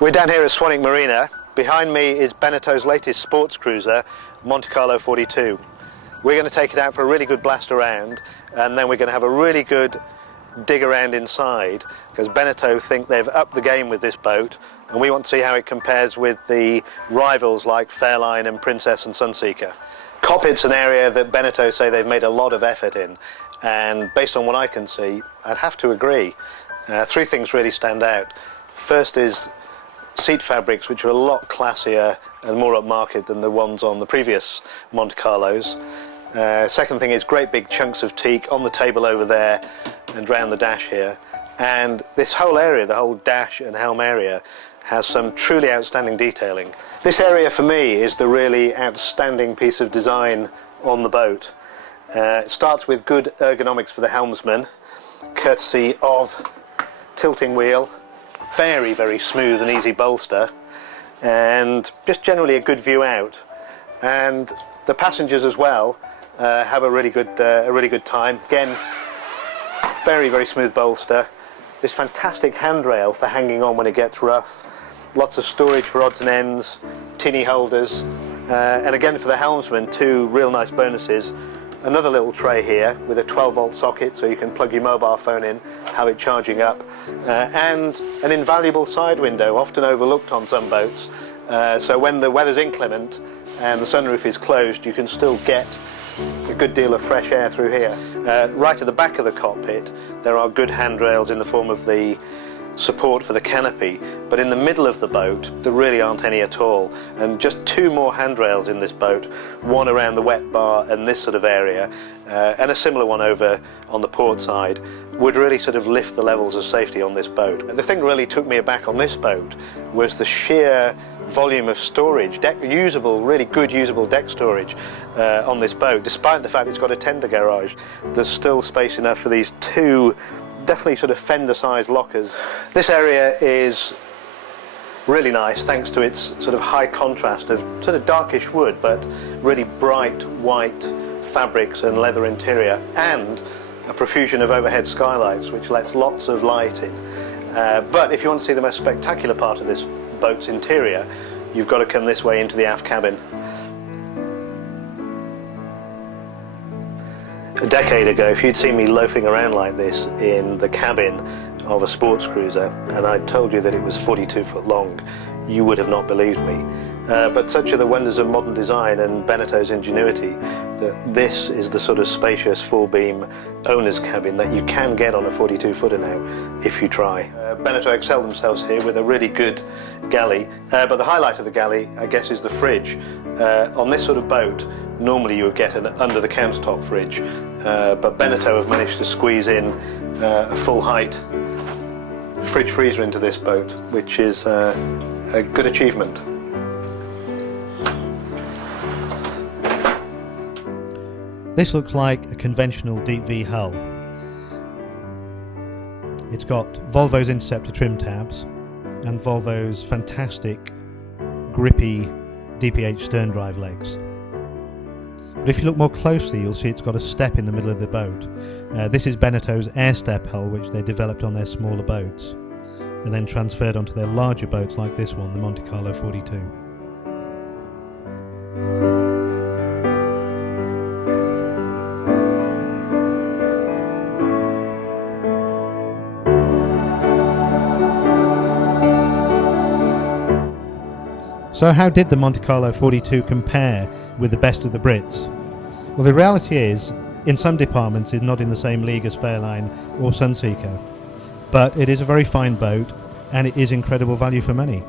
We're down here at Swanwick Marina. Behind me is Beneteau's latest sports cruiser, Montecarlo 42. We're going to take it out for a really good blast around, and then we're going to have a really good dig around inside, because Beneteau think they've upped the game with this boat, and we want to see how it compares with the rivals like Fairline and Princess and Sunseeker. Cockpit's an area that Beneteau say they've made a lot of effort in, and based on what I can see, I'd have to agree. Three things really stand out. First is seat fabrics, which are a lot classier and more upmarket than the ones on the previous Monte Carlos. Second thing is great big chunks of teak on the table over there and round the dash here. And this whole area, the whole dash and helm area, has some truly outstanding detailing. This area for me is the really outstanding piece of design on the boat. It starts with good ergonomics for the helmsman, courtesy of tilting wheel, very, very smooth and easy bolster, and just generally a good view out. And the passengers as well have a really good time. Again, very, very smooth bolster. This fantastic handrail for hanging on when it gets rough. Lots of storage for odds and ends, tinny holders, and again for the helmsman, two real nice bonuses. Another little tray here with a 12-volt socket so you can plug your mobile phone in, have it charging up, and an invaluable side window, often overlooked on some boats. So when the weather's inclement and the sunroof is closed, you can still get a good deal of fresh air through here. Right at the back of the cockpit there are good handrails in the form of the support for the canopy, but in the middle of the boat there really aren't any at all, and just two more handrails in this boat, one around the wet bar and this sort of area, and a similar one over on the port side, would really sort of lift the levels of safety on this boat. And the thing that really took me aback on this boat was the sheer volume of storage, really good usable deck storage on this boat. Despite the fact it's got a tender garage, there's still space enough for these two definitely sort of fender-sized lockers. This area is really nice thanks to its sort of high contrast of sort of darkish wood but really bright white fabrics and leather interior, and a profusion of overhead skylights which lets lots of light in. But if you want to see the most spectacular part of this boat's interior, you've got to come this way into the aft cabin. A decade ago, if you'd seen me loafing around like this in the cabin of a sports cruiser and I'd told you that it was 42 foot long, you would have not believed me. But such are the wonders of modern design and Beneteau's ingenuity that this is the sort of spacious full beam owner's cabin that you can get on a 42 footer now if you try. Beneteau excel themselves here with a really good galley, but the highlight of the galley I guess is the fridge. On this sort of boat normally you would get an under the countertop fridge, but Beneteau have managed to squeeze in a full height fridge freezer into this boat, which is a good achievement. This looks like a conventional deep V hull. It's got Volvo's Interceptor trim tabs and Volvo's fantastic grippy DPH stern drive legs. But if you look more closely you'll see it's got a step in the middle of the boat. This is Beneteau's air step hull, which they developed on their smaller boats and then transferred onto their larger boats like this one, the Montecarlo 42. So how did the Montecarlo 42 compare with the best of the Brits? Well, the reality is, in some departments it's not in the same league as Fairline or Sunseeker, but it is a very fine boat and it is incredible value for money.